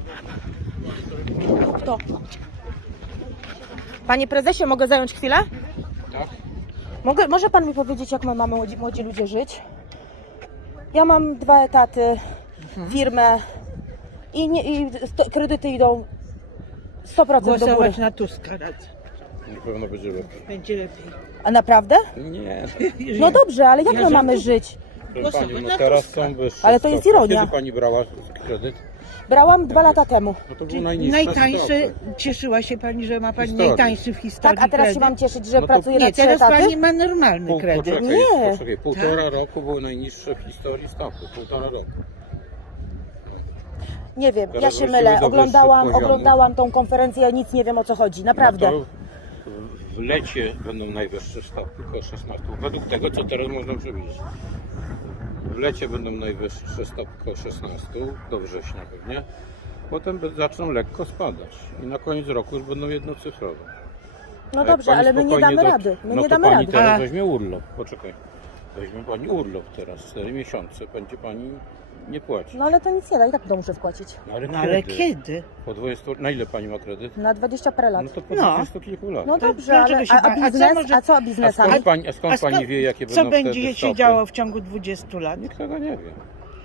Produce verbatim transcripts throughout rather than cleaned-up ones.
Kto? Panie prezesie, mogę zająć chwilę? Tak? Mogę, może pan mi powiedzieć, jak my mamy młodzi, młodzi ludzie żyć? Ja mam dwa etaty, mhm. firmę i, nie, i sto, kredyty idą sto procent do góry. Głosować na Tuska radzę. Na pewno będzie lepiej. Będzie lepiej. A naprawdę? Nie. No dobrze, ale jak Ja my mamy żartuję. żyć? Proszę pani, no na teraz Tuska. są wyższe Ale to jest stopy. ironia. Kiedy pani brała kredyt? Brałam dwa lata temu. No to był najniższy Najtańszy, cieszyła się pani, że ma pani Historii. najtańszy w historii Tak, a teraz się kredyt. mam cieszyć, że No to- pracuję Nie, na trzy teraz etaty? pani ma normalny Pół, kredyt. poczekaj, Nie. poczekaj, półtora roku były najniższe w historii stopy. Półtora roku. Nie wiem, ja Teraz się wrócimy mylę. do Oglądałam, wyższych poziomów. oglądałam tą konferencję, ja nic nie wiem, o co chodzi. Naprawdę. No to w lecie będą najwyższe stopy, około szesnaście. Według tego, co teraz można przewidzieć. W lecie będą najwyższe stopy, około szesnaście, do września pewnie. Potem be- zaczną lekko spadać. I na koniec roku już będą jednocyfrowe. No A jak dobrze, pani ale my nie spokojnie damy do- rady. My no nie to damy pani rady. teraz A. weźmie urlop. Poczekaj. Weźmie pani urlop teraz. cztery miesiące będzie pani nie płacić. No ale to nic nie da, i tak to muszę wpłacić. No ale, No ale kiedy? kiedy? Po dwudziestu... Na ile pani ma kredyt? Na dwadzieścia parę lat. No to po No. dwudziestu kilku lat. No To dobrze, dlaczego ale się a, a ba- a co biznes? może- A co A biznesami? skąd pani, a skąd A sko- pani wie, jakie Co będą będzie wtedy się stopy? działo w ciągu dwudziestu lat? Nikt tego nie wie.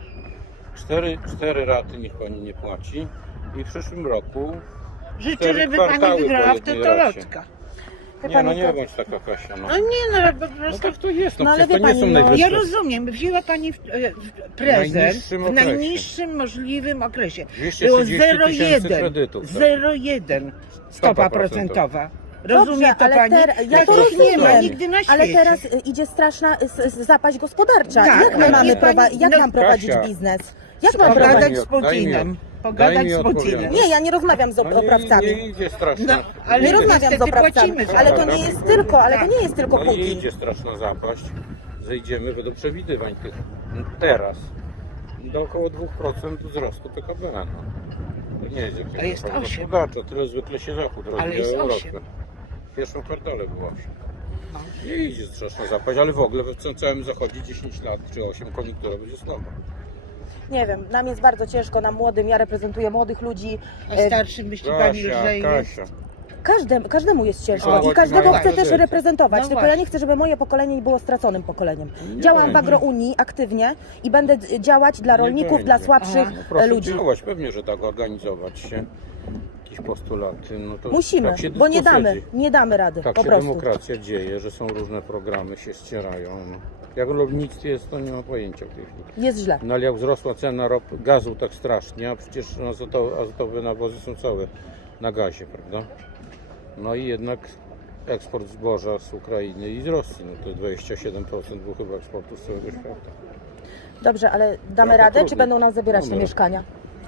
Cztery, cztery raty niech pani nie płaci i w przyszłym roku... Życzę, Cztery żeby pani kwartały po wygrała w jednej totolotka. Wie Nie no, pani, nie to- bądź taka Kasia, no. No nie no, po No prostu... tak to jest, no, No ale przecież wie to nie pani, są no- najwyższe. Ja rozumiem, wzięła pani w, e, w prezent najniższym w okresie. najniższym możliwym okresie. dwieście Było trzydzieści tysięcy zero przecinek jeden. kredytów, tak. zero przecinek jeden stopa procentowa. Rozumie Dobrze, to ale pani? ter- ja to Takich nie ma rozumiem, nigdy na świecie. ale teraz y, idzie straszna y, s- zapaść gospodarcza. Tak, jak my ale mamy niech pani- prowa- jak no, mam prowadzić Kasia. biznes? Jak mam Dobra, prowadzić? Pogadać z Daj mi- Putinem. daj Pogadać mi z Putinem. odpowiedzieć. Nie, ja nie rozmawiam z op- No nie, oprawcami. nie idzie straszna. No, ale Nie idzie, rozmawiam z niestety oprawcami, płacimy ale za to to. nie jest tylko, ale to nie jest tylko no Putin. i idzie straszna zapaść. Zejdziemy według przewidywań tych teraz do około dwóch procent wzrostu P K B. No. To nie jest jakaś Ale jest zapaść osiem. gospodarcza, tyle zwykle się Zachód Ale rozwija jest Europę. osiem. W pierwszym kwartale było osiem. Nie idzie straszna zapaść, ale w ogóle we całym Zachodzie dziesięć lat czy osiem koniunktura będzie słaba. Nie wiem, nam jest bardzo ciężko, nam młodym, ja reprezentuję młodych ludzi. A E, starszy myśli pani, Kasia, że jest... Kasia. Każdemu, każdemu jest ciężko No, i właśnie każdego mają chcę też kredyty. reprezentować, No tylko ja nie właśnie. chcę, żeby moje pokolenie nie było straconym pokoleniem. Nie Działam w będzie. Agrounii aktywnie i będę d- działać dla Nie rolników, dla będzie. słabszych Aha. No proszę ludzi. działać, pewnie, że tak organizować się. Jakieś postulaty, no to Musimy, tak się bo nie dyskusja damy, dzieje. nie damy rady, Tak po się prostu. demokracja dzieje, że są różne programy, się ścierają. No. Jak w rolnictwie jest, to nie ma pojęcia w tej chwili. Jest źle. No ale jak wzrosła cena rop, gazu tak strasznie, a przecież azotowe, azotowe nawozy są całe na gazie, prawda? No i jednak eksport zboża z Ukrainy i z Rosji, no to dwadzieścia siedem procent był chyba eksportu z całego świata. Dobrze, ale damy No to radę, czy trudno. będą nam zabierać te Dobra. mieszkania?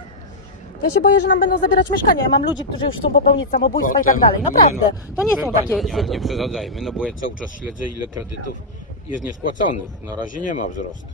Ja się boję, że nam będą zabierać mieszkania. Ja mam ludzi, którzy już chcą popełnić samobójstwa i tak Potem- dalej. nie Naprawdę, no, to nie proszę są pani, takie... Nie, nie przesadzajmy, no bo ja cały czas śledzę, ile kredytów jest niespłaconych. Na razie nie ma wzrostu.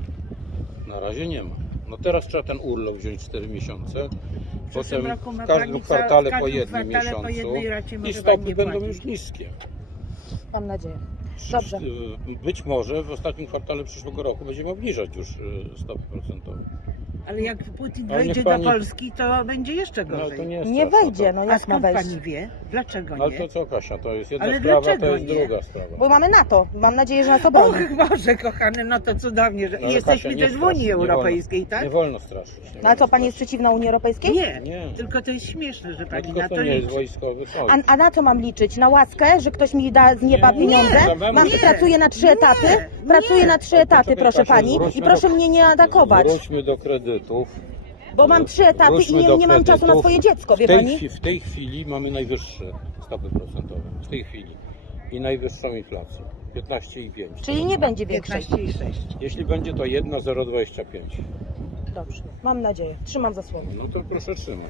Na razie nie ma. No teraz trzeba ten urlop wziąć cztery miesiące. W przyszłym Potem roku ma w każdym pani ca- kwartale w każdym po jednym kwartale po miesiącu jednej racie i może stopy pani nie będą płacić. już niskie. Mam nadzieję. Dobrze. Y, Być może w ostatnim kwartale przyszłego roku będziemy obniżać już y, stopy procentowe. Ale jak Putin Ale niech wejdzie pani- do Polski, to będzie jeszcze No ale gorzej. to nie jest Nie straszne, wejdzie, to... no A jak ma skąd wejść? pani wie? Dlaczego No ale nie? to co, Kasia, to jest jedna Ale sprawa, dlaczego to jest nie? druga sprawa. Bo mamy NATO. Mam nadzieję, że nas obroni. Och Boże kochany, no to cudownie, że No ale jesteśmy Kasia, nie też w strasz, Unii nie Europejskiej, wolno, tak? Nie wolno straszyć. Nie No a wolno co, pani jest straszyć. przeciwna Unii Europejskiej? Nie, Nie. tylko to jest śmieszne, że No pani tylko na to to nie jest liczy. wojskowy coś. A, a na co mam liczyć? Na łaskę, że ktoś mi da z nieba Nie, pieniądze? nie, Mam nie, pracuję na trzy nie, etaty? nie. Pracuję na trzy etaty, Poczekaj, proszę Kasia, pani. I wróćmy proszę do- mnie nie atakować. Wróćmy do kredytów. Bo mam trzy etaty i Wróćmy nie, do nie mam czasu na kredytów. swoje dziecko, wie w tej, pani? chwi- w tej chwili mamy najwyższe stopy procentowe. W tej chwili. I najwyższą inflację. piętnaście i pięć. Czyli nie będzie większej. piętnaście i sześć. Jeśli będzie to jedna zero dwadzieścia pięć. Dobrze, mam nadzieję. Trzymam za słowo. No to proszę trzymać.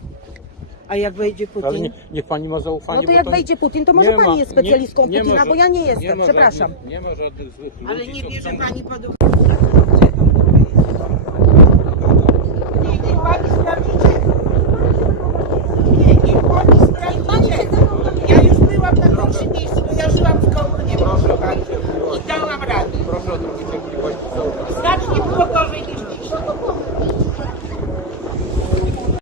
A jak wejdzie Ale Putin? nie, niech pani ma zaufanie. No to bo jak nie- wejdzie Putin, to może nie pani ma- jest specjalistką nie- nie Putina, ma bo ja nie ża- jestem, ma przepraszam. Żadnych, nie ma żadnych złych ludzi. Ale nie co bierze chcą- pani pod